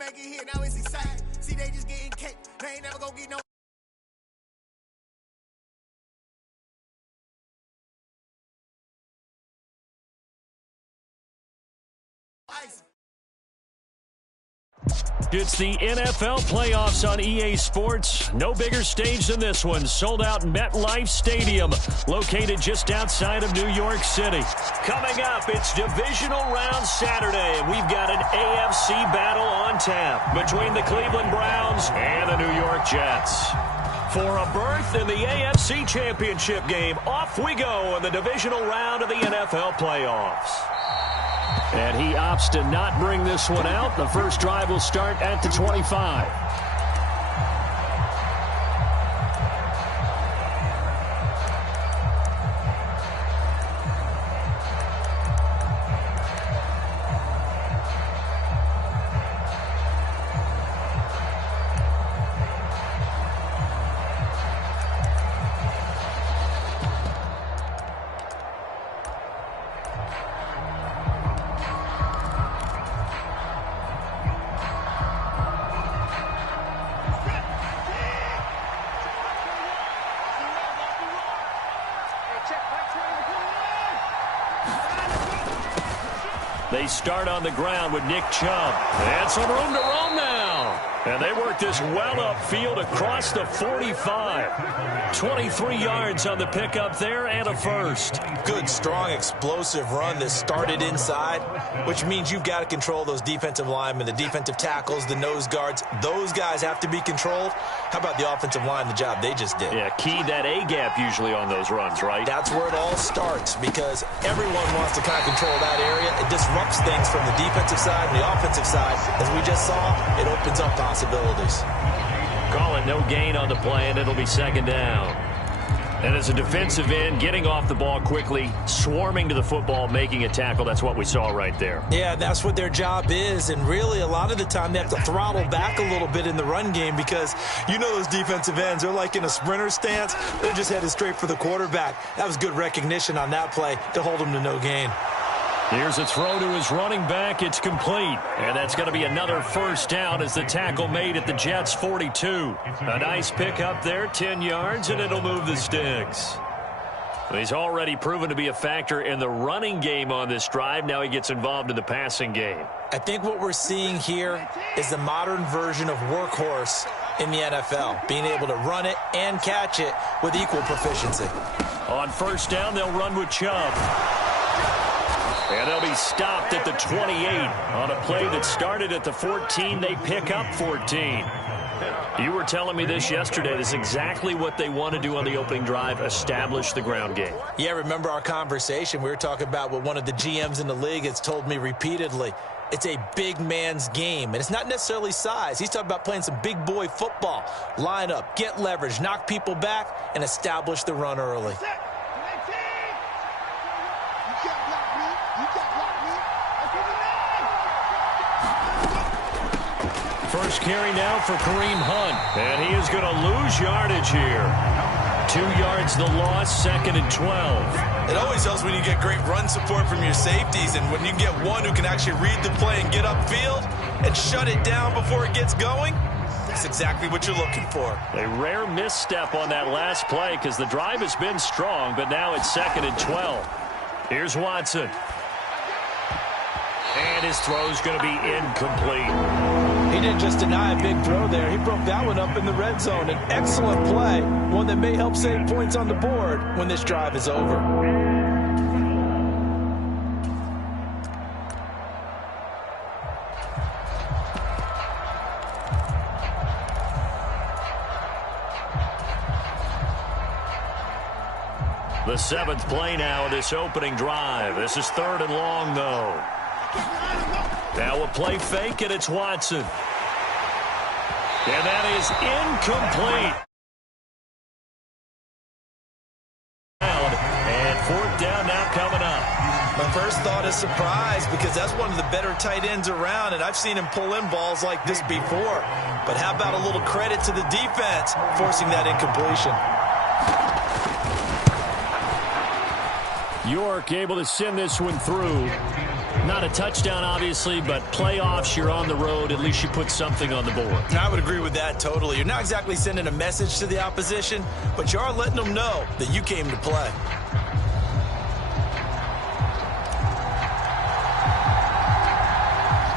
make it hit, now it's exciting. See, they just getting cake. They ain't never gonna get no ice. It's the NFL playoffs on EA Sports. No bigger stage than this one. Sold out MetLife Stadium, located just outside of New York City. Coming up, it's divisional round Saturday, and we've got an AFC battle on tap between the Cleveland Browns and the New York Jets. For a berth in the AFC Championship game, off we go in the divisional round of the NFL playoffs. And he opts to not bring this one out. The first drive will start at the 25. They start on the ground with Nick Chubb. And some room to roam now. And they work this well upfield across the 45. 23 yards on the pickup there and a first. Good, strong, explosive run that started inside, which means you've got to control those defensive linemen, the defensive tackles, the nose guards. Those guys have to be controlled. How about the offensive line, the job they just did? Yeah, key that A-gap usually on those runs, right? That's where it all starts because everyone wants to kind of control that area. It disrupts things from the defensive side and the offensive side. As we just saw, it opens up possibilities. Calling no gain on the play, and it'll be second down. And as a defensive end, getting off the ball quickly, swarming to the football, making a tackle, that's what we saw right there. Yeah, that's what their job is, and really a lot of the time they have to throttle back a little bit in the run game because you know those defensive ends, they're like in a sprinter stance. They're just headed straight for the quarterback. That was good recognition on that play to hold them to no gain. Here's a throw to his running back. It's complete. And that's going to be another first down as the tackle made at the Jets' 42. A nice pick up there, 10 yards, and it'll move the sticks. He's already proven to be a factor in the running game on this drive. Now he gets involved in the passing game. I think what we're seeing here is the modern version of workhorse in the NFL, being able to run it and catch it with equal proficiency. On first down, they'll run with Chubb. And they'll be stopped at the 28. On a play that started at the 14, they pick up 14. You were telling me this yesterday. This is exactly what they want to do on the opening drive, establish the ground game. Yeah, remember our conversation? We were talking about what one of the GMs in the league has told me repeatedly. It's a big man's game, and it's not necessarily size. He's talking about playing some big boy football. Line up, get leverage, knock people back, and establish the run early. First carry now for Kareem Hunt. And he is going to lose yardage here. 2 yards the loss, second and 12. It always helps when you get great run support from your safeties, and when you get one who can actually read the play and get upfield and shut it down before it gets going, that's exactly what you're looking for. A rare misstep on that last play because the drive has been strong, but now it's second and 12. Here's Watson. And his throw's going to be incomplete. He didn't just deny a big throw there. He broke that one up in the red zone. An excellent play, one that may help save points on the board when this drive is over. The seventh play now of this opening drive. This is third and long, though. Now a play fake, and it's Watson. And that is incomplete. And fourth down now coming up. My first thought is surprise because that's one of the better tight ends around, and I've seen him pull in balls like this before. But how about a little credit to the defense forcing that incompletion? York able to send this one through. Not a touchdown, obviously, but playoffs, you're on the road. At least you put something on the board. I would agree with that totally. You're not exactly sending a message to the opposition, but you are letting them know that you came to play.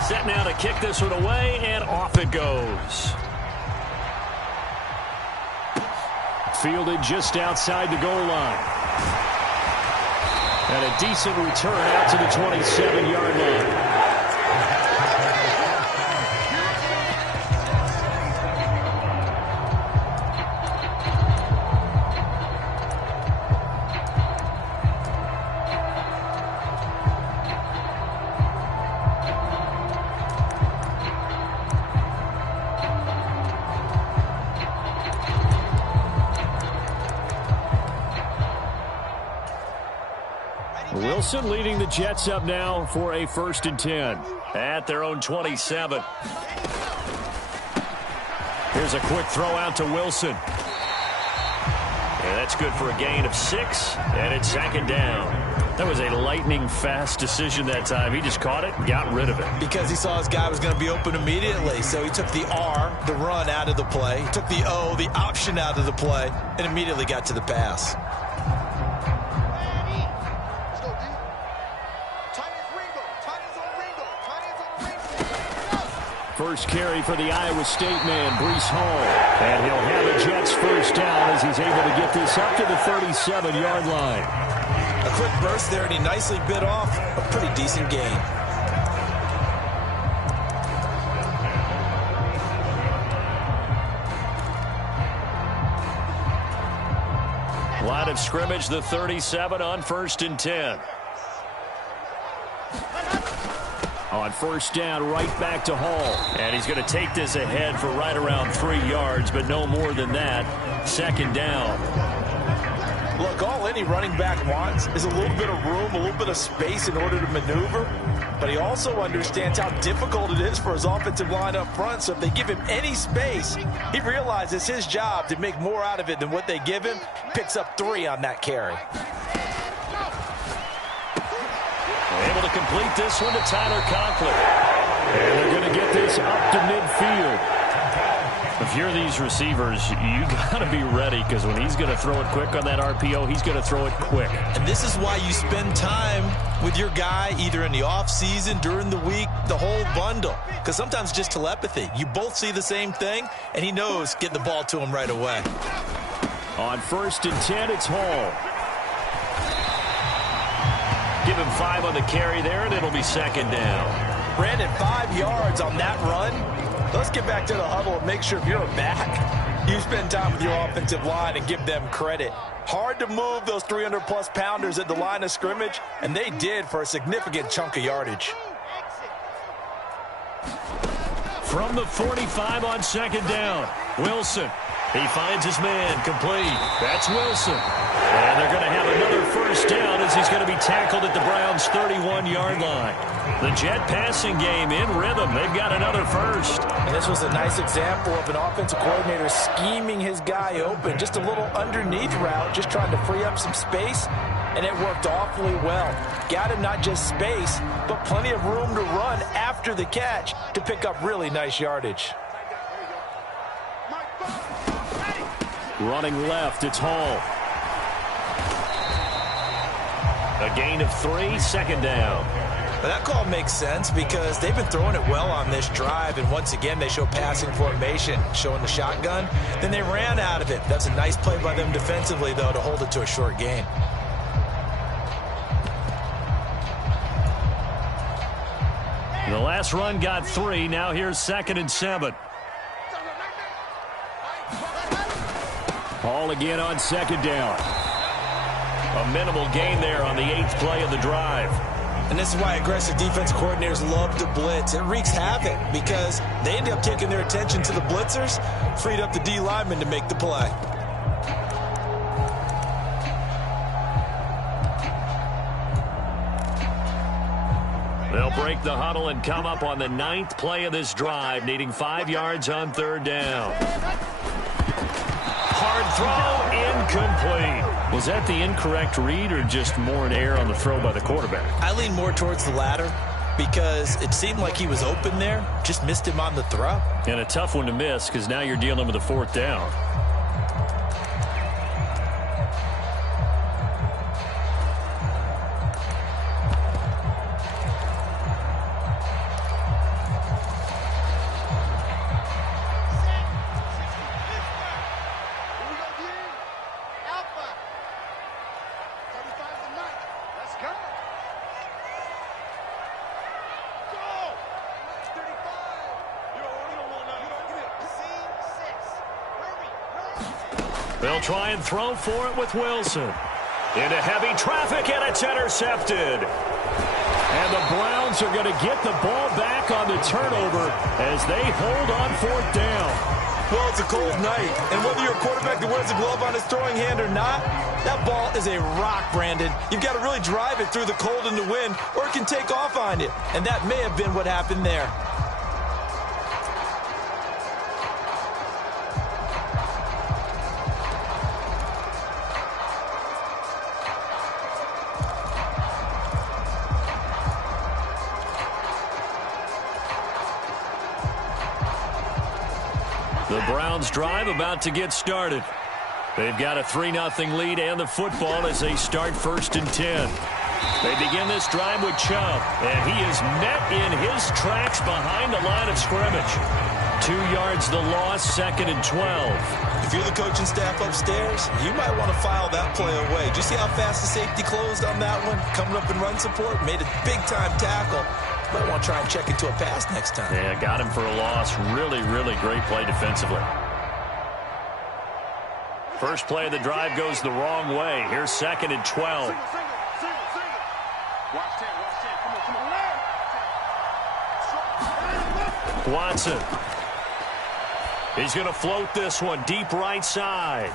Set now to kick this one away, and off it goes. Fielded just outside the goal line. And a decent return out to the 27-yard line. Wilson leading the Jets up now for a 1st and 10 at their own 27. Here's a quick throw out to Wilson. And that's good for a gain of 6, and it's 2nd down. That was a lightning-fast decision that time. He just caught it and got rid of it. Because he saw his guy was going to be open immediately, so he took the R, the run, out of the play. He took the O, the option, out of the play, and immediately got to the pass. First carry for the Iowa State man, Breece Hall. And he'll have a Jets 1st down as he's able to get this up to the 37-yard line. A quick burst there, and he nicely bit off a pretty decent gain. Line of scrimmage, the 37 on 1st and 10. On 1st down, right back to Hall. And he's going to take this ahead for right around 3 yards, but no more than that. 2nd down. Look, all any running back wants is a little bit of room, a little bit of space in order to maneuver. But he also understands how difficult it is for his offensive line up front. So if they give him any space, he realizes it's his job to make more out of it than what they give him. Picks up 3 on that carry. Able to complete this one to Tyler Conklin. And they're going to get this up to midfield. If you're these receivers, you got to be ready, because when he's going to throw it quick on that RPO, he's going to throw it quick. And this is why you spend time with your guy either in the offseason, during the week, the whole bundle. Because sometimes just telepathy. You both see the same thing, and he knows get the ball to him right away. On 1st and 10, it's Hall. Give him 5 on the carry there, and it'll be 2nd down. Brandon, 5 yards on that run. Let's get back to the huddle and make sure if you're a back, you spend time with your offensive line and give them credit. Hard to move those 300-plus pounders at the line of scrimmage, and they did for a significant chunk of yardage. From the 45 on 2nd down, Wilson. He finds his man, complete. That's Wilson. And they're going to have another 1st down as he's going to be tackled at the Browns' 31-yard line. The Jet passing game in rhythm. They've got another 1st. And this was a nice example of an offensive coordinator scheming his guy open. Just a little underneath route, just trying to free up some space, and it worked awfully well. Got him not just space, but plenty of room to run after the catch to pick up really nice yardage. Running left, it's Hall. A gain of 3, 2nd down. But that call makes sense because they've been throwing it well on this drive, and once again they show passing formation, showing the shotgun. Then they ran out of it. That's a nice play by them defensively, though, to hold it to a short gain. The last run got 3. Now here's 2nd and 7. Hall again on 2nd down. A minimal gain there on the 8th play of the drive. And this is why aggressive defense coordinators love to blitz. It wreaks havoc because they end up taking their attention to the blitzers, freed up the D lineman to make the play. They'll break the huddle and come up on the 9th play of this drive, needing 5 yards on 3rd down. Hard throw, incomplete. Was that the incorrect read or just more an error on the throw by the quarterback? I lean more towards the latter. because it seemed like he was open there, just missed him on the throw. And a tough one to miss because now you're dealing with a 4th down. They'll try and throw for it with Wilson. Into heavy traffic, and it's intercepted. And the Browns are going to get the ball back on the turnover as they hold on 4th down. Well, it's a cold night, and whether you're a quarterback that wears a glove on his throwing hand or not, that ball is a rock, Brandon. You've got to really drive it through the cold and the wind, or it can take off on you. And that may have been what happened there. The Browns drive about to get started. They've got a 3-0 lead and the football as they start 1st and 10. They begin this drive with Chubb, and he is met in his tracks behind the line of scrimmage. 2 yards the loss, 2nd and 12. If you're the coaching staff upstairs, you might want to file that play away. Did you see how fast the safety closed on that one? Coming up in run support, made a big-time tackle. Might want to try and check into a pass next time. Yeah, got him for a loss. Really, really great play defensively. First play of the drive goes the wrong way. Here's 2nd and 12. Watson. He's going to float this one deep right side.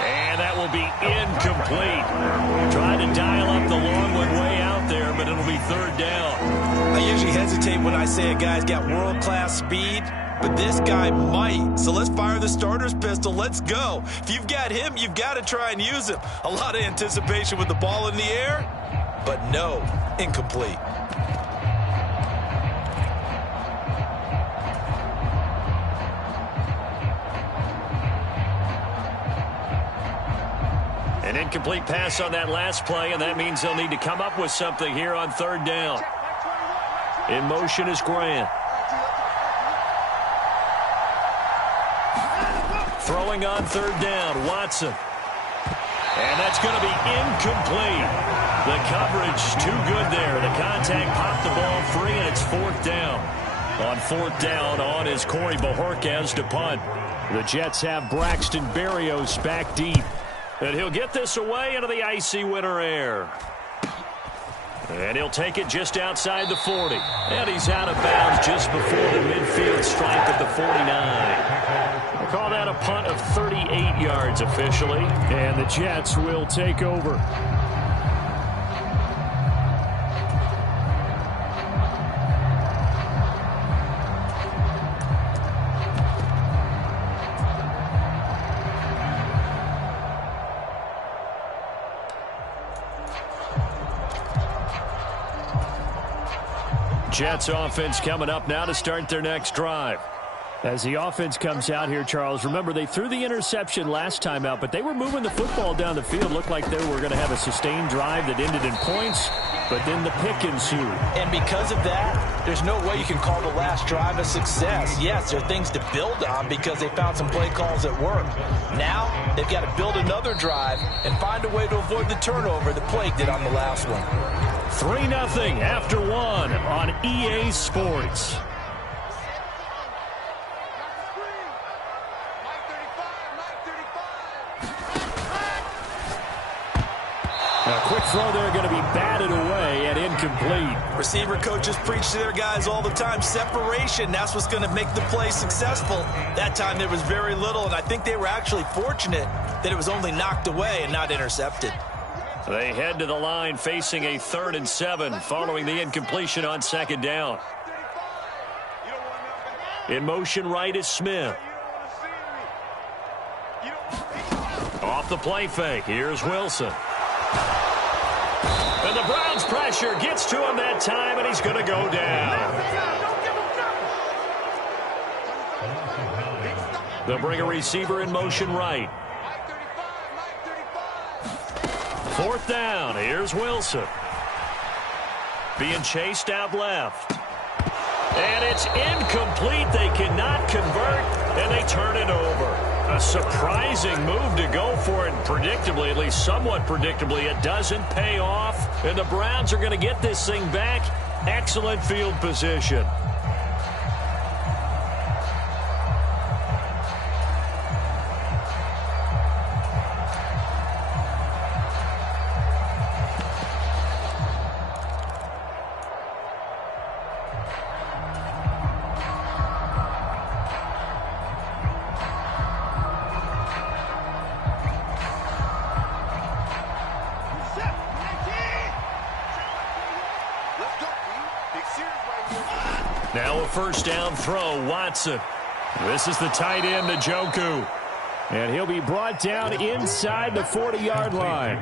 And that will be incomplete. Trying to dial up the long one way out there, but it'll be 3rd down. I usually hesitate when I say a guy's got world-class speed, but this guy might. So let's fire the starter's pistol. Let's go. If you've got him, you've got to try and use him. A lot of anticipation with the ball in the air, but no, incomplete. An incomplete pass on that last play, and that means they'll need to come up with something here on 3rd down. In motion is Grant. Throwing on 3rd down, Watson. And that's going to be incomplete. The coverage too good there. The contact popped the ball free, and it's 4th down. On 4th down, on is Corey Bojorquez to punt. The Jets have Braxton Berrios back deep. And he'll get this away into the icy winter air. And he'll take it just outside the 40. And he's out of bounds just before the midfield stripe at the 49. We'll call that a punt of 38 yards officially. And the Jets will take over. Jets offense coming up now to start their next drive. As the offense comes out here, Charles, remember they threw the interception last time out, but they were moving the football down the field. Looked like they were going to have a sustained drive that ended in points, but then the pick ensued. And because of that, there's no way you can call the last drive a success. Yes, there are things to build on because they found some play calls that worked. Now, they've got to build another drive and find a way to avoid the turnover that plagued it on the last one. 3-0 after 1 on EA Sports. A quick throw there going to be batted away and incomplete. Receiver coaches preach to their guys all the time. Separation, that's what's going to make the play successful. That time there was very little, and I think they were actually fortunate that it was only knocked away and not intercepted. They head to the line facing a 3rd and 7 following the incompletion on 2nd down. In motion right is Smith. Off the play fake, here's Wilson. And the Browns' pressure gets to him that time, and he's going to go down. They'll bring a receiver in motion right. 4th down. Here's Wilson. Being chased out left. And it's incomplete. They cannot convert, and they turn it over. A surprising move to go for it. Predictably, at least somewhat predictably, it doesn't pay off. And the Browns are going to get this thing back. Excellent field position. Now a 1st down throw, Watson. This is the tight end, Njoku. And he'll be brought down inside the 40-yard line.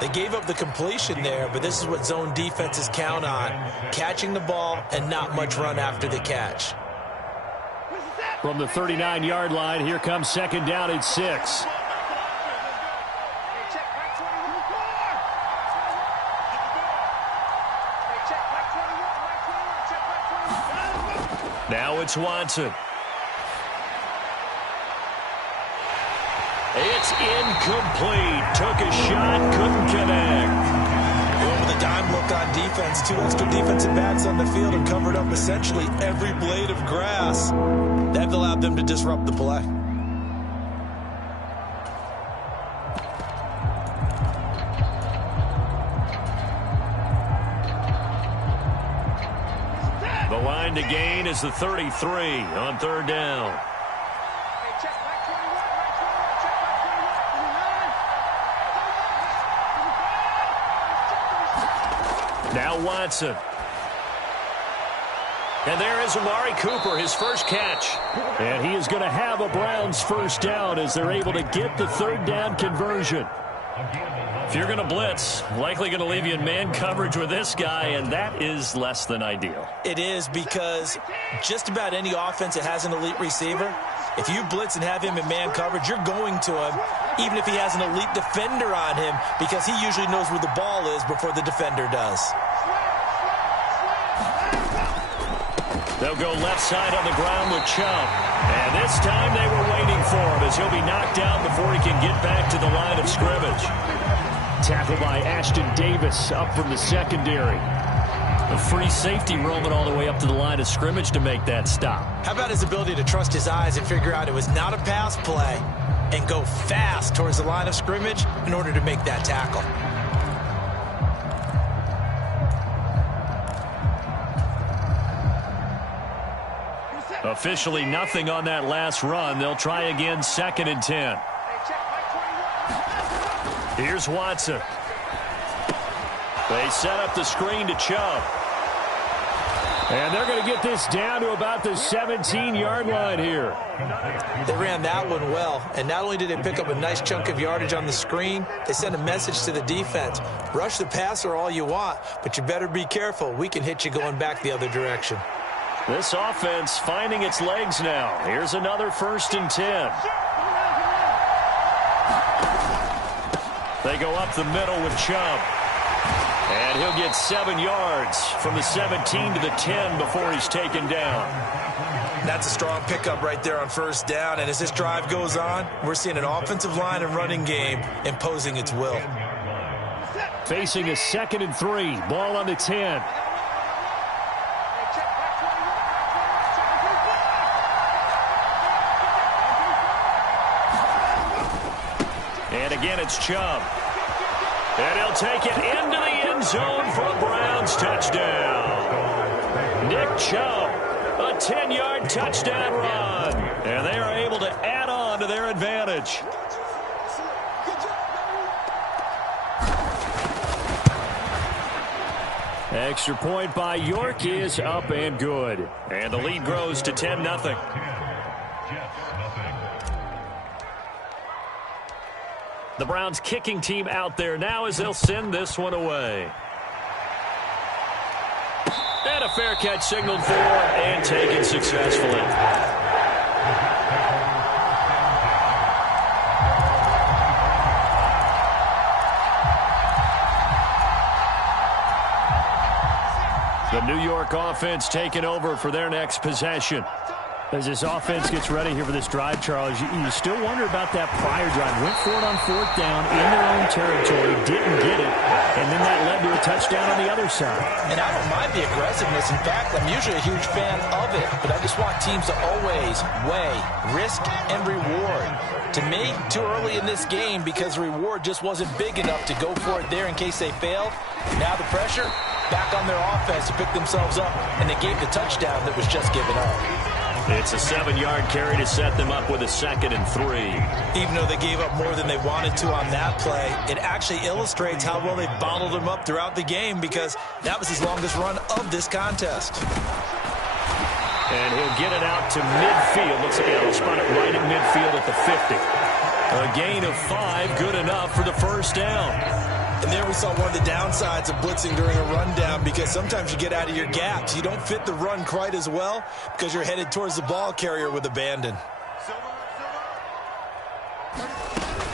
They gave up the completion there, but this is what zone defenses count on. Catching the ball and not much run after the catch. From the 39-yard line, here comes 2nd down and 6. Now it's Watson. It's incomplete. Took a shot, couldn't connect. Well, with a dime look on defense, 2 extra defensive backs on the field and covered up essentially every blade of grass. That allowed them to disrupt the play. The line to gain is the 33 on 3rd down. Now Watson. And there is Amari Cooper, his first catch. And he is going to have a Browns 1st down as they're able to get the 3rd down conversion. If you're going to blitz, likely going to leave you in man coverage with this guy, and that is less than ideal. It is, because just about any offense that has an elite receiver, if you blitz and have him in man coverage, you're going to him, even if he has an elite defender on him, because he usually knows where the ball is before the defender does. They'll go left side on the ground with Chubb. And this time they were waiting for him as he'll be knocked out before he can get back to the line of scrimmage. Tackled by Ashton Davis up from the secondary. A free safety roaming all the way up to the line of scrimmage to make that stop. How about his ability to trust his eyes and figure out it was not a pass play and go fast towards the line of scrimmage in order to make that tackle? Officially nothing on that last run. They'll try again 2nd and 10. Here's Watson. They set up the screen to Chubb. And they're going to get this down to about the 17-yard line here. They ran that one well, and not only did they pick up a nice chunk of yardage on the screen, they sent a message to the defense. Rush the passer all you want, but you better be careful. We can hit you going back the other direction. This offense finding its legs now. Here's another 1st and 10. They go up the middle with Chubb. And he'll get 7 yards from the 17 to the 10 before he's taken down. That's a strong pickup right there on 1st down. And as this drive goes on, we're seeing an offensive line and running game imposing its will. Facing a 2nd and 3. Ball on the 10. And again, it's Chubb. And he'll take it into the end zone for a Browns touchdown. Nick Chubb, a 10-yard touchdown run. And they are able to add on to their advantage. Extra point by York is up and good. And the lead grows to 10-0. The Browns kicking team out there now as they'll send this one away. And a fair catch signaled for and taken successfully. The New York offense taking over for their next possession. As this offense gets ready here for this drive, Charles, you still wonder about that prior drive. Went for it on 4th down in their own territory, didn't get it, and then that led to a touchdown on the other side. And I don't mind the aggressiveness. In fact, I'm usually a huge fan of it, but I just want teams to always weigh risk and reward. To me, too early in this game because the reward just wasn't big enough to go for it there in case they failed. Now the pressure back on their offense to pick themselves up, and they gave the touchdown that was just given up. It's a 7-yard carry to set them up with a 2nd and 3. Even though they gave up more than they wanted to on that play, it actually illustrates how well they bottled them up throughout the game because that was his longest run of this contest. And he'll get it out to midfield. Looks like he'll spot it right at midfield at the 50. A gain of 5, good enough for the first down. And there we saw one of the downsides of blitzing during a rundown because sometimes you get out of your gaps. You don't fit the run quite as well because you're headed towards the ball carrier with abandon.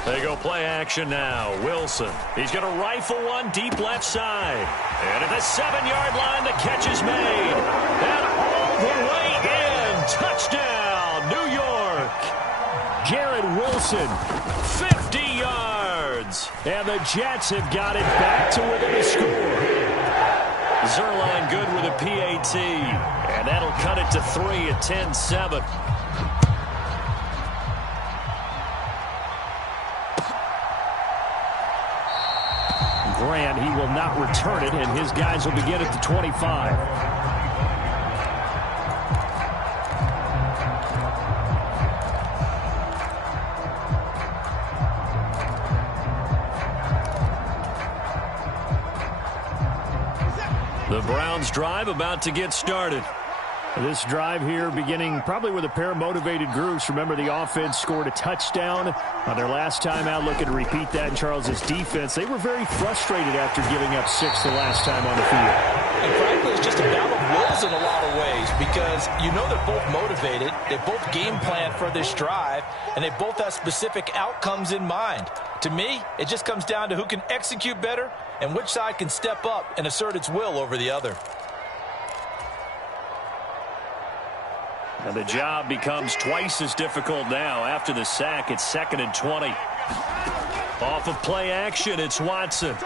They go play action now. Wilson. He's going to rifle one deep left side. And at the 7-yard line, the catch is made. And all the way in. Touchdown, New York. Garrett Wilson, 50 yards. And the Jets have got it back to within a score. Zuerlein good with a PAT. And that'll cut it to 3 at 10-7. Grant, he will not return it, and his guys will begin at the 25. The Browns drive about to get started. This drive here beginning probably with a pair of motivated groups. Remember, the offense scored a touchdown on their last time out. Looking to repeat that in Charles's defense. They were very frustrated after giving up 6 the last time on the field. And frankly, it's just a battle of wills in a lot of ways because you know they're both motivated. They both game plan for this drive, and they both have specific outcomes in mind. To me, it just comes down to who can execute better and which side can step up and assert its will over the other. And the job becomes twice as difficult now after the sack. It's 2nd and 20. Off of play action, it's Watson.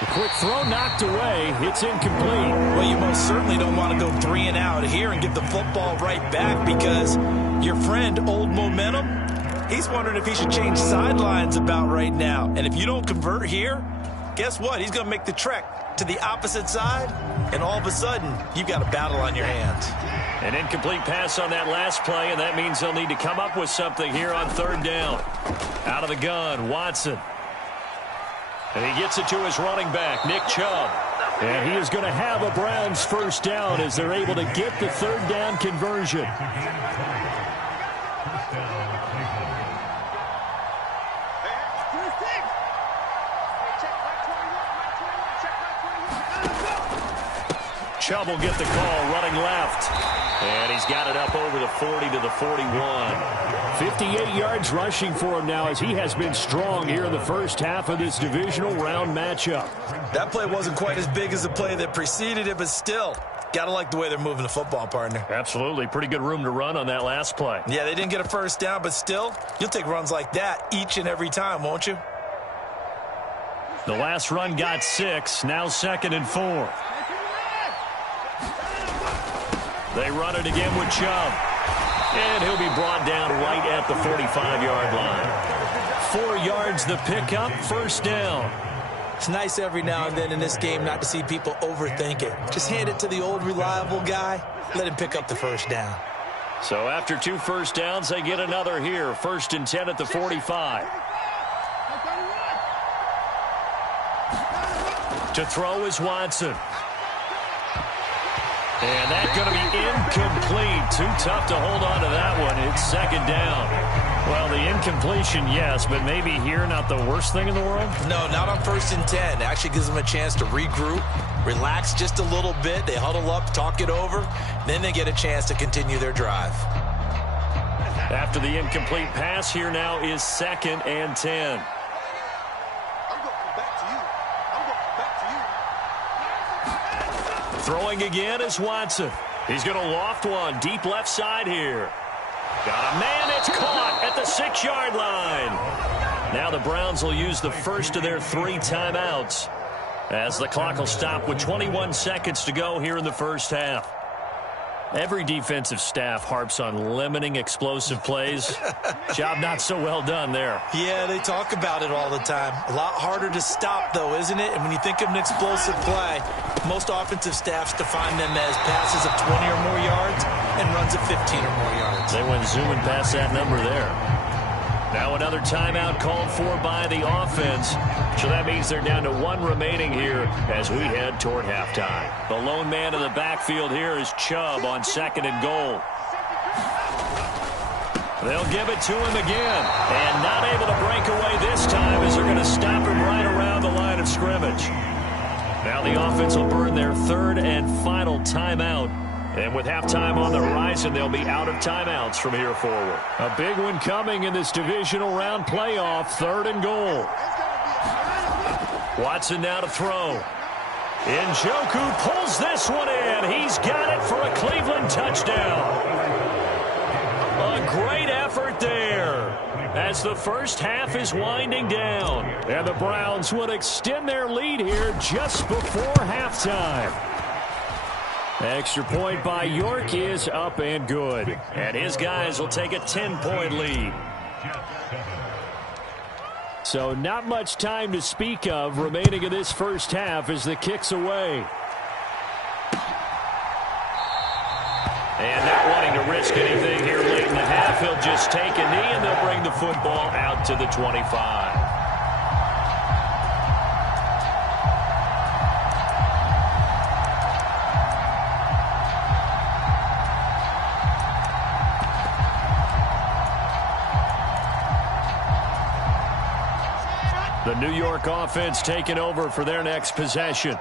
The quick throw knocked away. It's incomplete. Well, you most certainly don't want to go 3 and out here and give the football right back because your friend, Old Momentum, he's wondering if he should change sidelines about right now. And if you don't convert here, guess what? He's going to make the trek to the opposite side, and all of a sudden, you've got a battle on your hands. An incomplete pass on that last play, and that means they'll need to come up with something here on 3rd down. Out of the gun, Watson. And he gets it to his running back, Nick Chubb. And he is going to have a Browns first down as they're able to get the 3rd down conversion. Chubb will get the call running left. And he's got it up over the 40 to the 41. 58 yards rushing for him now as he has been strong here in the first half of this divisional round matchup. That play wasn't quite as big as the play that preceded it, but still, got to like the way they're moving the football, partner. Absolutely. Pretty good room to run on that last play. Yeah, they didn't get a first down, but still, you'll take runs like that each and every time, won't you? The last run got 6, now 2nd and 4. They run it again with Chubb. And he'll be brought down right at the 45-yard line. 4 yards the pickup, first down. It's nice every now and then in this game not to see people overthink it. Just hand it to the old reliable guy. Let him pick up the first down. So after 2 first downs, they get another here. 1st and 10 at the 45. To throw is Watson. And that's going to be incomplete. Too tough to hold on to that one. It's 2nd down. Well, the incompletion, yes, but maybe here not the worst thing in the world? No, not on 1st and 10. It actually gives them a chance to regroup, relax just a little bit. They huddle up, talk it over, then they get a chance to continue their drive. After the incomplete pass, here now is 2nd and 10. Throwing again is Watson. He's going to loft one deep left side here. Got a man. It's caught at the 6-yard line. Now the Browns will use the first of their 3 timeouts as the clock will stop with 21 seconds to go here in the first half. Every defensive staff harps on limiting explosive plays. Job not so well done there. Yeah, they talk about it all the time. A lot harder to stop, though, isn't it? And when you think of an explosive play, most offensive staffs define them as passes of 20 or more yards and runs of 15 or more yards. They went zooming past that number there. Now another timeout called for by the offense. So that means they're down to 1 remaining here as we head toward halftime. The lone man in the backfield here is Chubb on 2nd and goal. They'll give it to him again. And not able to break away this time as they're going to stop him right around the line of scrimmage. Now the offense will burn their 3rd and final timeout. And with halftime on the horizon, they'll be out of timeouts from here forward. A big one coming in this divisional round playoff, 3rd and goal. Watson now to throw. Njoku pulls this one in. He's got it for a Cleveland touchdown. A great effort there as the first half is winding down. And the Browns would extend their lead here just before halftime. Extra point by York is up and good. And his guys will take a 10-point lead. So not much time to speak of remaining in this first half as the kick's away. And not wanting to risk anything here late in the half, he'll just take a knee and they'll bring the football out to the 25. The New York offense taking over for their next possession.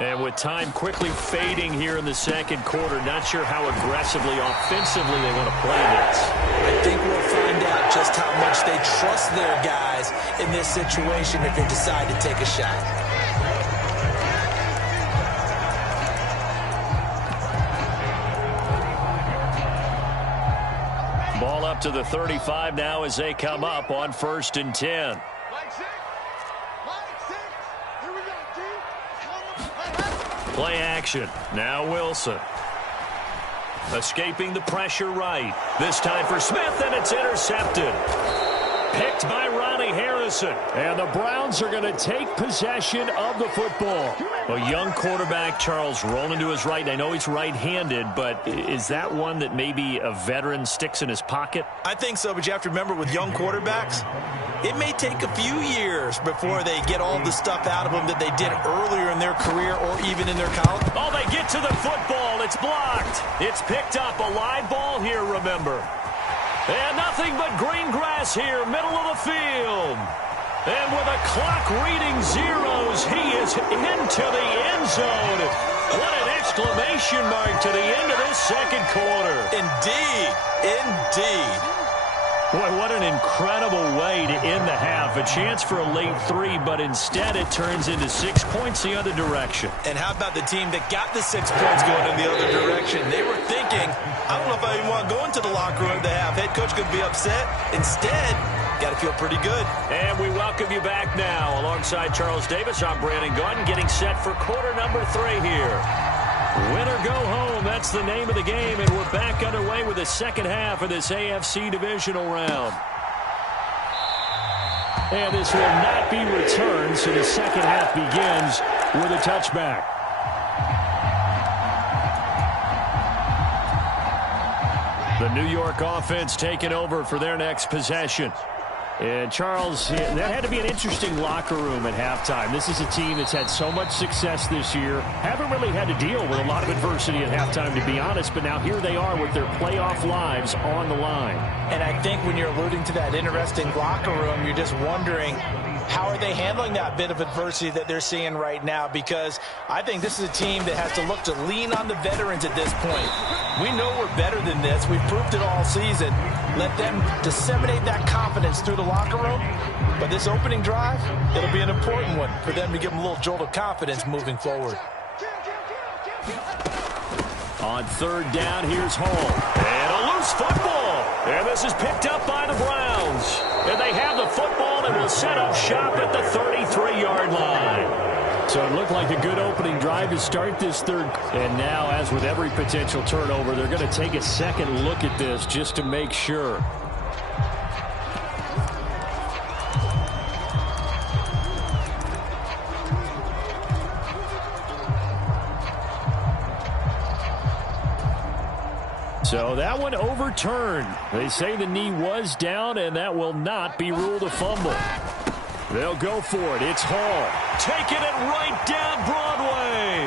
And with time quickly fading here in the second quarter, not sure how aggressively, offensively they want to play this. I think we'll find out just how much they trust their guys in this situation if they decide to take a shot. Ball up to the 35 now as they come up on 1st and 10. Play action. Now Wilson. Escaping the pressure right. This time for Smith, and it's intercepted. Picked by Ronnie Harrison. And the Browns are going to take possession of the football. A young quarterback, Charles, rolling to his right. And I know he's right-handed, but is that one that maybe a veteran sticks in his pocket? I think so, but you have to remember with young quarterbacks, it may take a few years before they get all the stuff out of them that they did earlier in their career or even in their college. Oh, they get to the football. It's blocked. It's picked up. A live ball here, remember. And nothing but green grass here, middle of the field. And with a clock reading zeros, he is into the end zone. What an exclamation mark to the end of this second quarter. Indeed. Indeed. Boy, what an incredible way to end the half. A chance for a late 3, but instead it turns into 6 points the other direction. And how about the team that got the 6 points going in the other direction? They were thinking, I don't know if I even want to go into the locker room at the half. Head coach could be upset. Instead, got to feel pretty good. And we welcome you back now. Alongside Charles Davis, I'm Brandon Gaudin, getting set for quarter number 3 here. Win or go home, that's the name of the game, and we're back underway with the second half of this AFC divisional round. And this will not be returned, so the second half begins with a touchback. The New York offense taking over for their next possession. And Charles, that had to be an interesting locker room at halftime. This is a team that's had so much success this year. Haven't really had to deal with a lot of adversity at halftime, to be honest. But now here they are with their playoff lives on the line. And I think when you're alluding to that interesting locker room, you're just wondering, how are they handling that bit of adversity that they're seeing right now? Because I think this is a team that has to look to lean on the veterans at this point. We know we're better than this. We've proved it all season. Let them disseminate that confidence through the locker room. But this opening drive, it'll be an important one for them to give them a little jolt of confidence moving forward. On third down, here's Hall. And a loose football. And this is picked up by the Browns. And they have the football and will set up shop at the 33-yard line. So it looked like a good opening drive to start this third. And now, as with every potential turnover, they're going to take a second look at this just to make sure. So that one overturned. They say the knee was down, and that will not be ruled a fumble. They'll go for it. It's Hall. Taking it right down Broadway.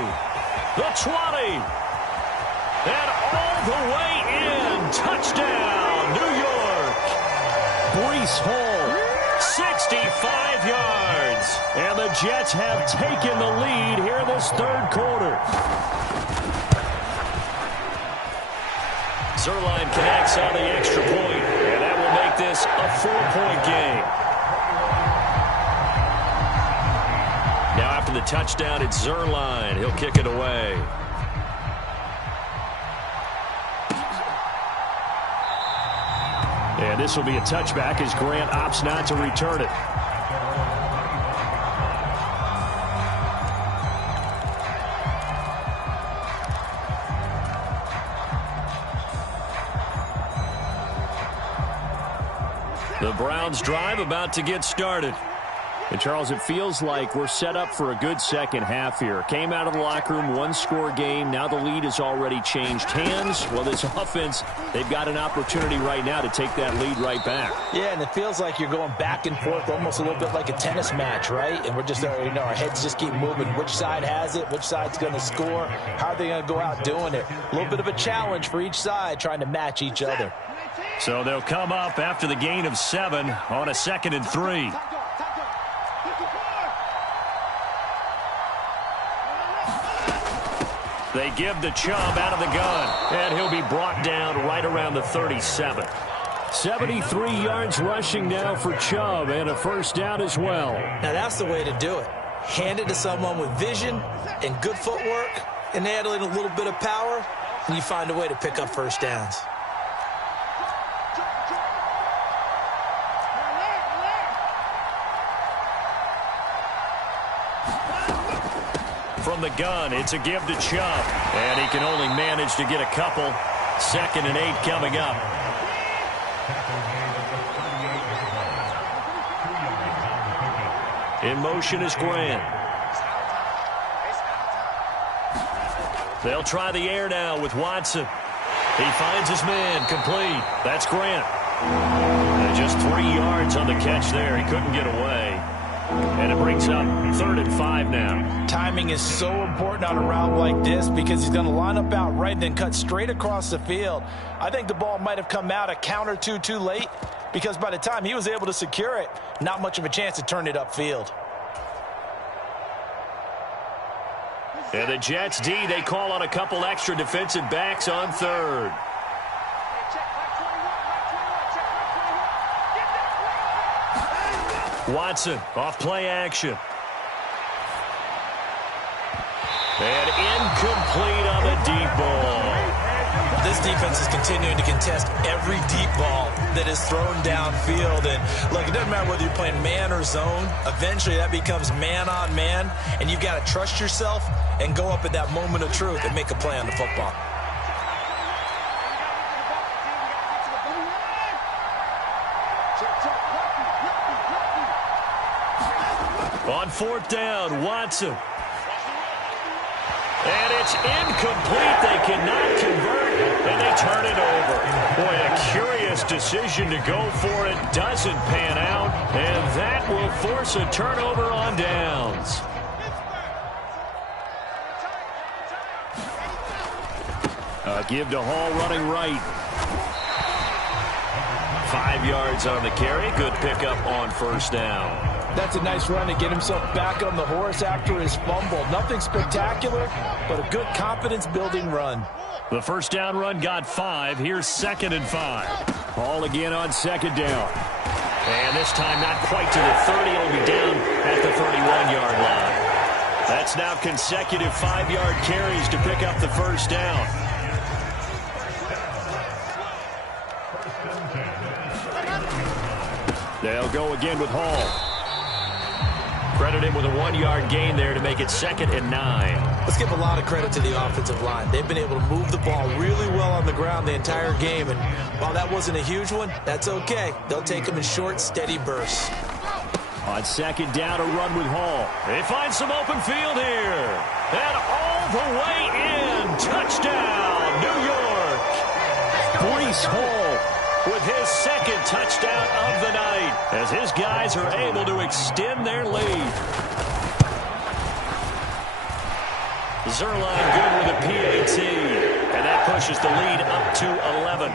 The 20. And all the way in. Touchdown, New York. Breece Hall, 65 yards. And the Jets have taken the lead here in this third quarter. Zuerlein connects on the extra point, and that will make this a 4-point game. Now after the touchdown, it's Zuerlein. He'll kick it away. And this will be a touchback as Grant opts not to return it. The Browns drive about to get started. And Charles, it feels like we're set up for a good second half here. Came out of the locker room, one-score game. Now the lead has already changed hands. Well, this offense, they've got an opportunity right now to take that lead right back. Yeah, and it feels like you're going back and forth almost a little bit like a tennis match, right? And we're just, our heads just keep moving. Which side has it? Which side's going to score? How are they going to go out doing it? A little bit of a challenge for each side trying to match each other. So they'll come up after the gain of 7 on a 2nd and 3. They give the Chubb out of the gun, and he'll be brought down right around the 37. 73 yards rushing now for Chubb, and a first down as well. Now that's the way to do it. Hand it to someone with vision and good footwork, and add in a little bit of power, and you find a way to pick up first downs. From the gun, it's a give to Chubb. And he can only manage to get a couple. 2nd and 8 coming up. In motion is Grant. They'll try the air now with Watson. He finds his man, complete. That's Grant. And just 3 yards on the catch there. He couldn't get away. And it brings up 3rd and 5 now. Timing is so important on a route like this because he's going to line up out right, then cut straight across the field. I think the ball might have come out a count or two too late because by the time he was able to secure it, not much of a chance to turn it upfield. And the Jets D, they call on a couple extra defensive backs on 3rd. Watson off play action. And incomplete on the deep ball. This defense is continuing to contest every deep ball that is thrown downfield. And look, it doesn't matter whether you're playing man or zone. Eventually that becomes man on man. And you've got to trust yourself and go up at that moment of truth and make a play on the football. On 4th down, Watson. And it's incomplete. They cannot convert, and they turn it over. Boy, a curious decision. decision to go for it doesn't pan out, and that will force a turnover on downs. Give to Hall running right. 5 yards on the carry. Good pickup on first down. That's a nice run to get himself back on the horse after his fumble. Nothing spectacular, but a good confidence-building run. The first down run got 5. Here's 2nd and 5. Hall again on 2nd down. And this time not quite to the 30. It'll be down at the 31-yard line. That's now consecutive 5-yard carries to pick up the first down. They'll go again with Hall. Credit him with a 1-yard gain there to make it 2nd and 9. Let's give a lot of credit to the offensive line. They've been able to move the ball really well on the ground the entire game. And while that wasn't a huge one, that's okay. They'll take them in short, steady bursts. On 2nd down, a run with Hall. They find some open field here. And all the way in. Touchdown, New York. Breece Hall with his 2nd touchdown of the night as his guys are able to extend their lead. Zuerlein good with a PAT, and that pushes the lead up to 11.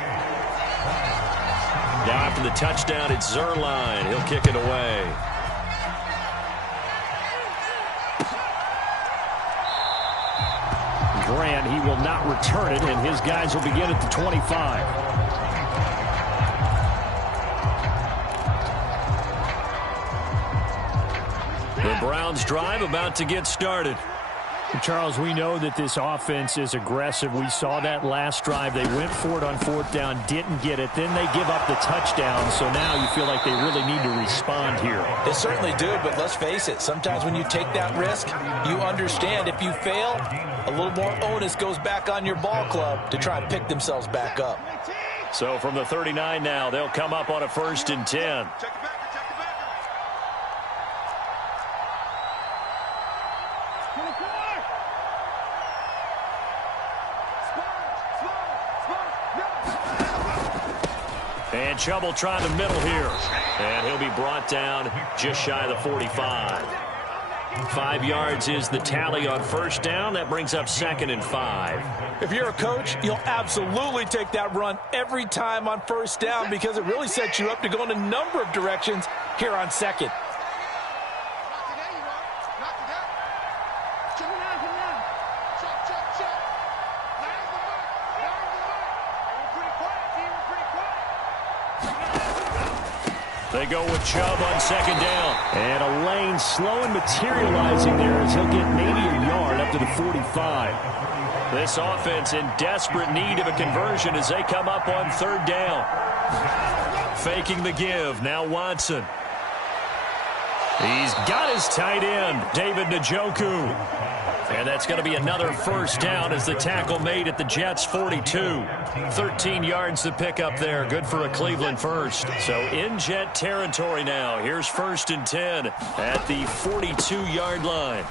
Now after the touchdown, it's Zuerlein. He'll kick it away. Grant, he will not return it, and his guys will begin at the 25. The Browns drive about to get started. Charles, we know that this offense is aggressive. We saw that last drive. They went for it on 4th down, didn't get it. Then they give up the touchdown, so now you feel like they really need to respond here. They certainly do, but let's face it. Sometimes when you take that risk, you understand if you fail, a little more onus goes back on your ball club to try and pick themselves back up. So from the 39 now, they'll come up on a 1st and 10. And Chubb trying the middle here. And he'll be brought down just shy of the 45. 5 yards is the tally on first down. That brings up 2nd and 5. If you're a coach, you'll absolutely take that run every time on first down because it really sets you up to go in a number of directions here on 2nd. They go with Chubb on 2nd down. And a lane slow and materializing there as he'll get maybe a yard up to the 45. This offense in desperate need of a conversion as they come up on 3rd down. Faking the give. Now Watson. He's got his tight end, David Njoku. And that's going to be another first down as the tackle made at the Jets' 42. 13 yards to pick up there. Good for a Cleveland first. So in Jet territory now. Here's 1st and 10 at the 42-yard line.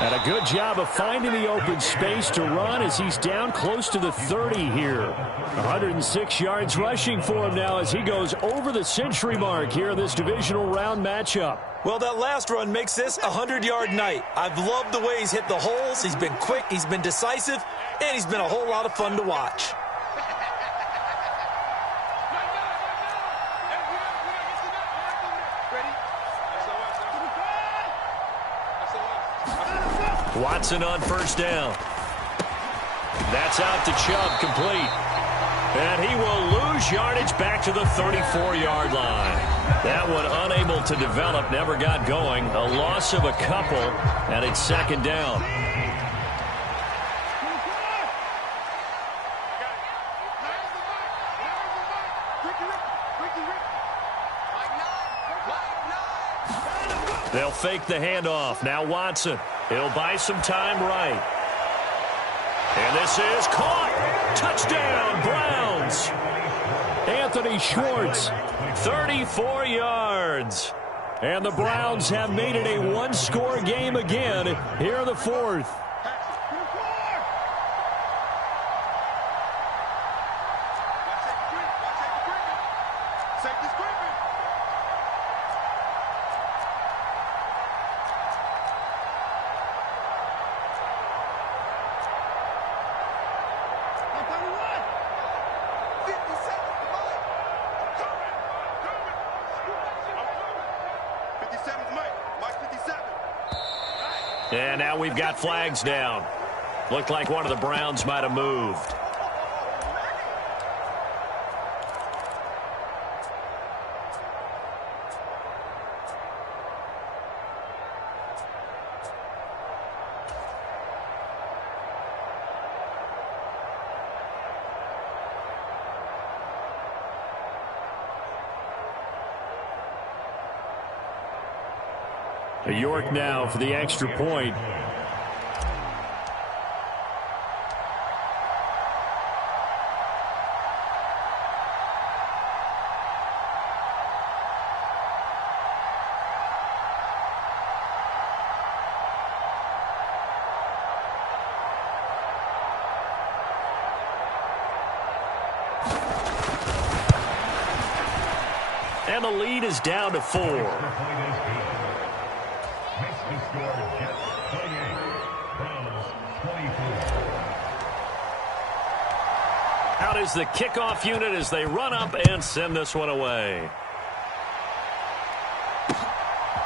And a good job of finding the open space to run as he's down close to the 30 here. 106 yards rushing for him now as he goes over the century mark here in this divisional round matchup. Well, that last run makes this a 100-yard night. I've loved the way he's hit the holes. He's been quick, he's been decisive, and he's been a whole lot of fun to watch. Watson on first down. That's out to Chubb, complete. And he will lose yardage back to the 34-yard line. That one unable to develop, never got going. A loss of a couple, and it's 2nd down. They'll fake the handoff. Now Watson. He'll buy some time right. And this is caught. Touchdown, Browns. Anthony Schwartz, 34 yards. And the Browns have made it a one-score game again here in the 4th. And now we've got flags down. Looked like one of the Browns might have moved. York now for the extra point. And the lead is down to 4. Out is the kickoff unit as they run up and send this one away.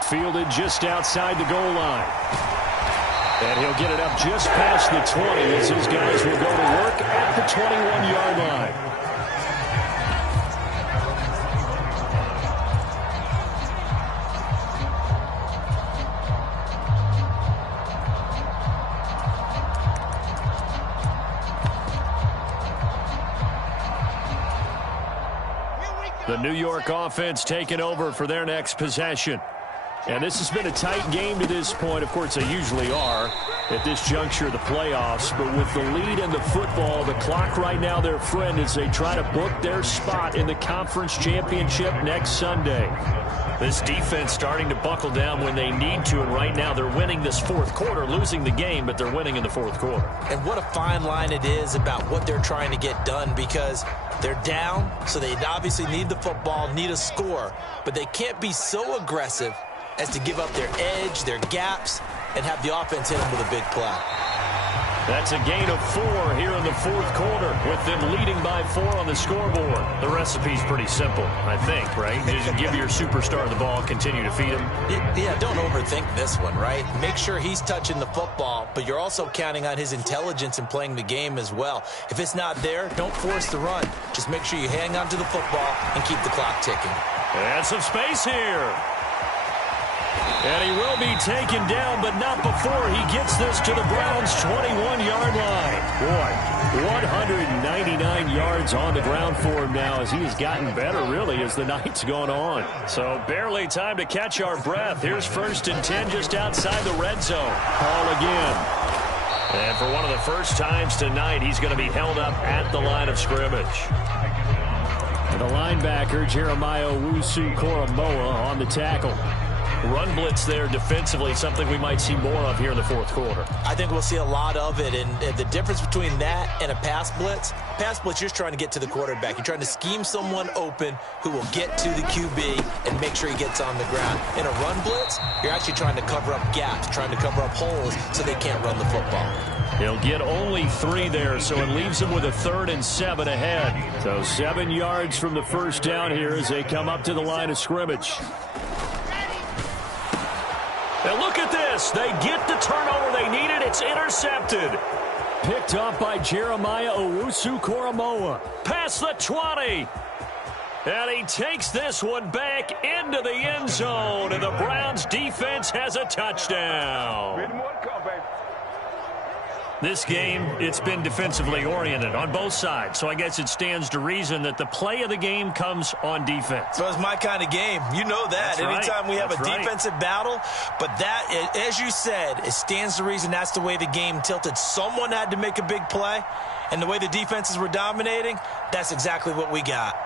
Fielded just outside the goal line. And he'll get it up just past the 20 as his guys will go to work at the 21-yard line. The New York offense taking over for their next possession. And this has been a tight game to this point. Of course, they usually are at this juncture of the playoffs. But with the lead in the football, the clock right now their friend as they try to book their spot in the conference championship next Sunday. This defense starting to buckle down when they need to, and right now they're winning this fourth quarter, losing the game, but they're winning in the fourth quarter. And what a fine line it is about what they're trying to get done, because they're down, so they obviously need the football, need a score, but they can't be so aggressive as to give up their edge, their gaps, and have the offense hit them with a big play. That's a gain of 4 here in the fourth quarter, with them leading by 4 on the scoreboard. The recipe's pretty simple, I think, right? Just give your superstar the ball, continue to feed him. Yeah, don't overthink this one, right? Make sure he's touching the football, but you're also counting on his intelligence in playing the game as well. If it's not there, don't force the run. Just make sure you hang on to the football and keep the clock ticking. And some space here. And he will be taken down, but not before he gets this to the Browns' 21-yard line. Boy, 199 yards on the ground for him now as he has gotten better, really, as the night's gone on. So barely time to catch our breath. Here's 1st and 10 just outside the red zone. Ball again. And for one of the first times tonight, he's going to be held up at the line of scrimmage. And the linebacker, Jeremiah Owusu-Koramoah, on the tackle. Run blitz there defensively, something we might see more of here in the fourth quarter. I think we'll see a lot of it, and the difference between that and a pass blitz, you're just trying to get to the quarterback. You're trying to scheme someone open who will get to the QB and make sure he gets on the ground. In a run blitz, you're actually trying to cover up gaps, trying to cover up holes so they can't run the football. He'll get only 3 there, so it leaves him with a 3rd and 7 ahead. So 7 yards from the first down here as they come up to the line of scrimmage. And look at this. They get the turnover they needed. It's intercepted. Picked up by Jeremiah Owusu-Koramoah. Past the 20. And he takes this one back into the end zone. And the Browns defense has a touchdown. This game, it's been defensively oriented on both sides. So I guess it stands to reason that the play of the game comes on defense. So it's my kind of game. You know that. That's Anytime we have That's a defensive battle. But that, as you said, it stands to reason that's the way the game tilted. Someone had to make a big play. And the way the defenses were dominating, that's exactly what we got.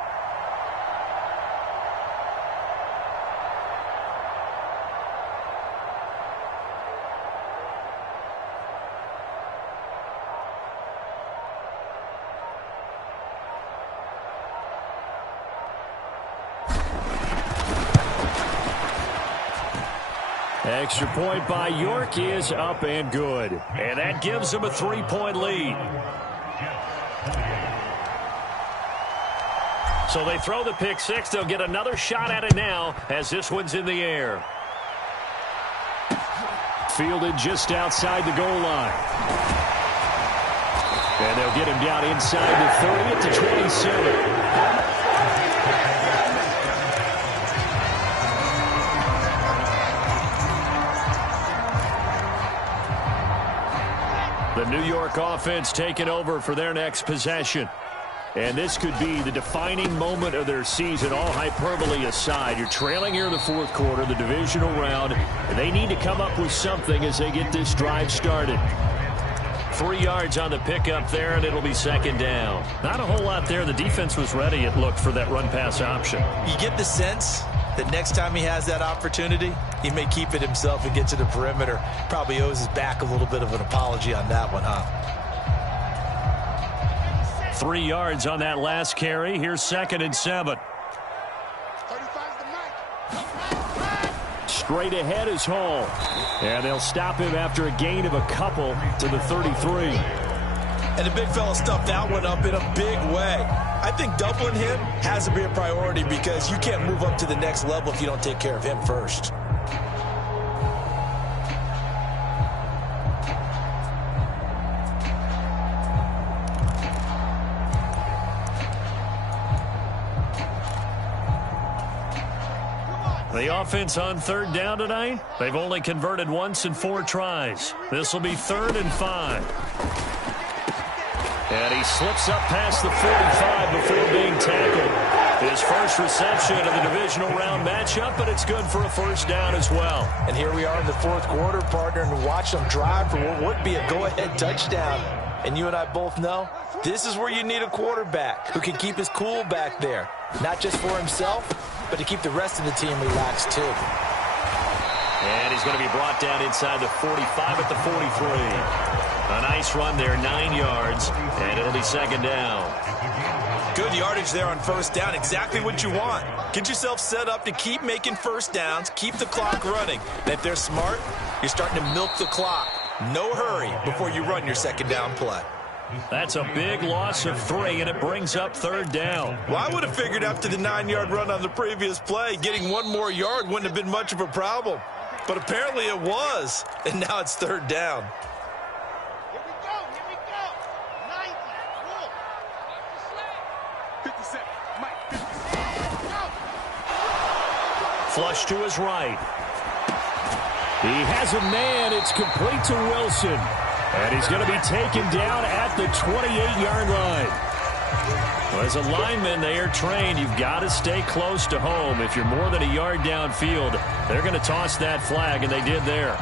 Extra point by York is up and good. And that gives them a 3-point lead. So they throw the pick six. They'll get another shot at it now as this one's in the air. fielded just outside the goal line. And they'll get him down inside the 30 to 27. The New York offense taking over for their next possession. And this could be the defining moment of their season, all hyperbole aside. You're trailing here in the fourth quarter, the divisional round, and they need to come up with something as they get this drive started. 3 yards on the pickup there, and it'll be second down. Not a whole lot there. The defense was ready, it looked, for that run-pass option. You get the sense that next time he has that opportunity, he may keep it himself and get to the perimeter. Probably owes his back a little bit of an apology on that one, huh? 3 yards on that last carry. Here's 2nd and 7. Straight ahead is Hall. And they'll stop him after a gain of a couple to the 33. And the big fella stuffed that one up in a big way. I think doubling him has to be a priority because you can't move up to the next level if you don't take care of him first. The offense on 3rd down tonight, they've only converted once in 4 tries. This will be 3rd and 5. And he slips up past the 45 before being tackled. His first reception of the divisional round matchup, but it's good for a first down as well. And here we are in the fourth quarter, partner, and watch them drive for what would be a go-ahead touchdown. And you and I both know this is where you need a quarterback who can keep his cool back there, not just for himself, but to keep the rest of the team relaxed too. And he's going to be brought down inside the 45 at the 43. A nice run there, 9 yards, and it'll be second down. Good yardage there on first down, exactly what you want. Get yourself set up to keep making first downs, keep the clock running. And if they're smart, you're starting to milk the clock. No hurry before you run your second down play. That's a big loss of 3, and it brings up 3rd down. Well, I would have figured after the 9-yard run on the previous play, getting 1 more yard wouldn't have been much of a problem. But apparently it was, and now it's 3rd down. Here we go. 90, roll. 57, Mike, 57. Go. Flush to his right. He has a man. It's complete to Wilson. And he's going to be taken down at the 28-yard line. Well, as a lineman, they are trained. You've got to stay close to home. If you're more than a yard downfield, they're going to toss that flag, and they did there.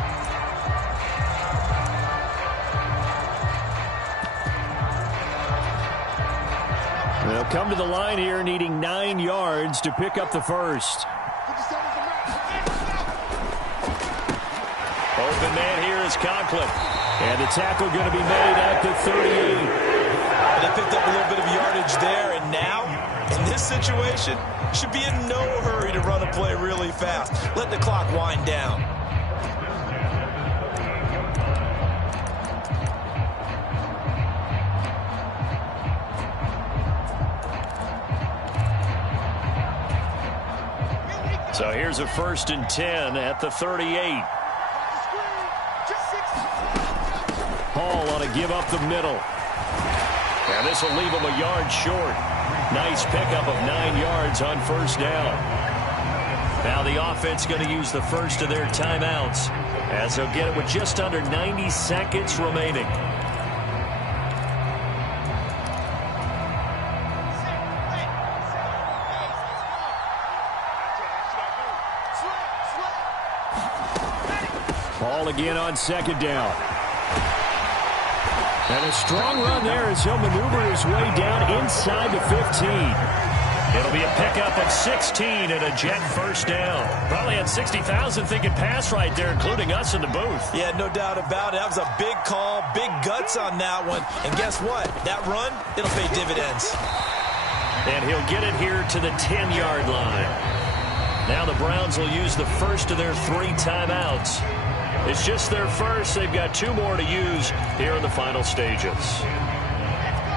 They'll come to the line here needing 9 yards to pick up the first. Open man here is Conklin. And the tackle going to be made at the 38. They picked up a little bit of yardage there, and now, in this situation, should be in no hurry to run a play really fast. Let the clock wind down. So here's a 1st and 10 at the 38. Hall on a give up the middle. And this will leave him a yard short. Nice pickup of 9 yards on first down. Now the offense going to use the first of their timeouts as they'll get it with just under 90 seconds remaining. Hall again on 2nd down. And a strong run there as he'll maneuver his way down inside the 15. It'll be a pickup of 16 and a Jet first down. Probably had 60,000 thinking pass right there, including us in the booth. Yeah, no doubt about it. That was a big call, big guts on that one. And guess what? That run, it'll pay dividends. And he'll get it here to the 10-yard line. Now the Browns will use the first of their 3 timeouts. It's just their first. They've got 2 more to use here in the final stages.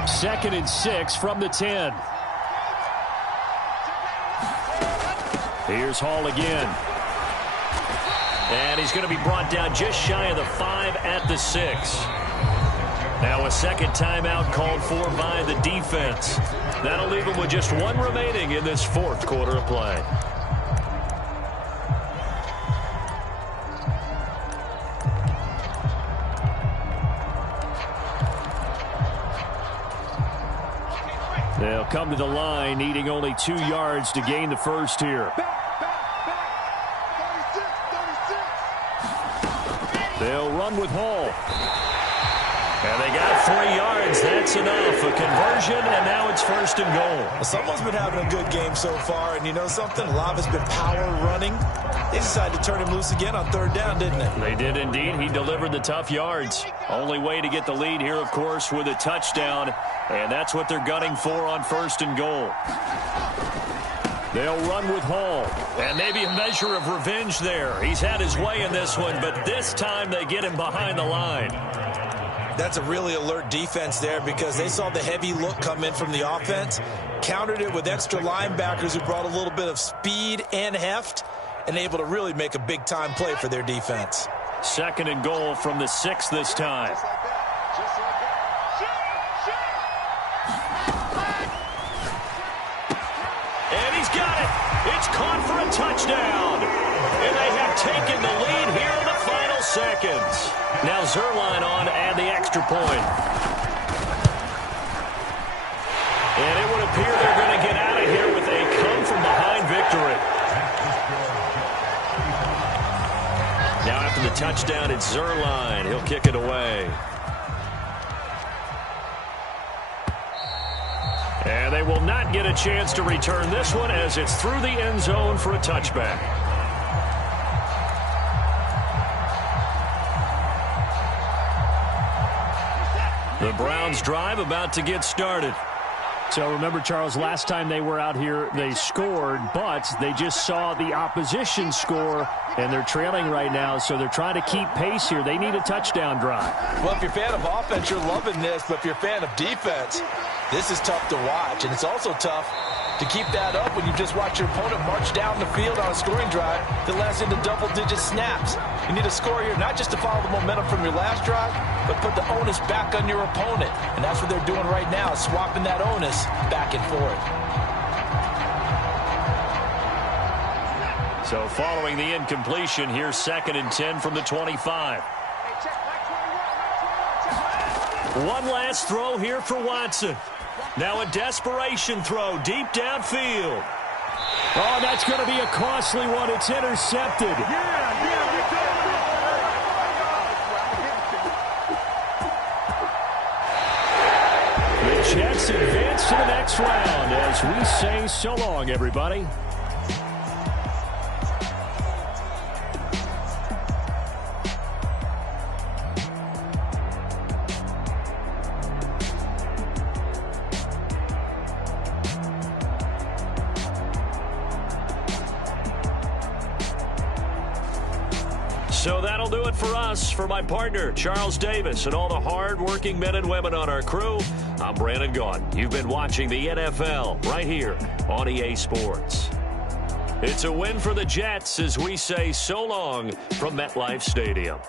2nd and 6 from the 10. Here's Hall again. And he's going to be brought down just shy of the 5 at the 6. Now a second timeout called for by the defense. That'll leave him with just one remaining in this fourth quarter of play. They'll come to the line, needing only 2 yards to gain the first here. They'll run with Hall. And they got 3 yards. That's enough. A conversion, and now it's first and goal. Someone's been having a good game so far, and you know something? A lot of it's been power running. They decided to turn him loose again on 3rd down, didn't they? They did indeed. He delivered the tough yards. Only way to get the lead here, of course, with a touchdown. And that's what they're gunning for on first and goal. They'll run with Hall. And maybe a measure of revenge there. He's had his way in this one, but this time they get him behind the line. That's a really alert defense there because they saw the heavy look come in from the offense, countered it with extra linebackers who brought a little bit of speed and heft, and able to really make a big-time play for their defense. Second and goal from the 6 this time. And he's got it. It's caught for a touchdown. And they have taken the lead here in the final seconds. Now Zuerlein on to add the extra point. And it would appear they're going to get out of here with a come-from-behind victory. Now after the touchdown, it's Zuerlein. He'll kick it away. And they will not get a chance to return this one as it's through the end zone for a touchback. The Browns drive about to get started. So remember, Charles, last time they were out here, they scored, but they just saw the opposition score, and they're trailing right now, so they're trying to keep pace here. They need a touchdown drive. Well, if you're a fan of offense, you're loving this, but if you're a fan of defense, this is tough to watch, and it's also tough to keep that up when you just watch your opponent march down the field on a scoring drive that lasts into double-digit snaps. You need a score here, not just to follow the momentum from your last drive, but put the onus back on your opponent. And that's what they're doing right now, swapping that onus back and forth. So following the incompletion, here's 2nd and 10 from the 25. One last throw here for Watson. Now a desperation throw deep downfield. Oh, that's going to be a costly one. It's intercepted. The Jets advance to the next round as we say so long, everybody. So that'll do it for us. For my partner, Charles Davis, and all the hard-working men and women on our crew, I'm Brandon Gaudin. You've been watching the NFL right here on EA Sports. It's a win for the Jets as we say so long from MetLife Stadium.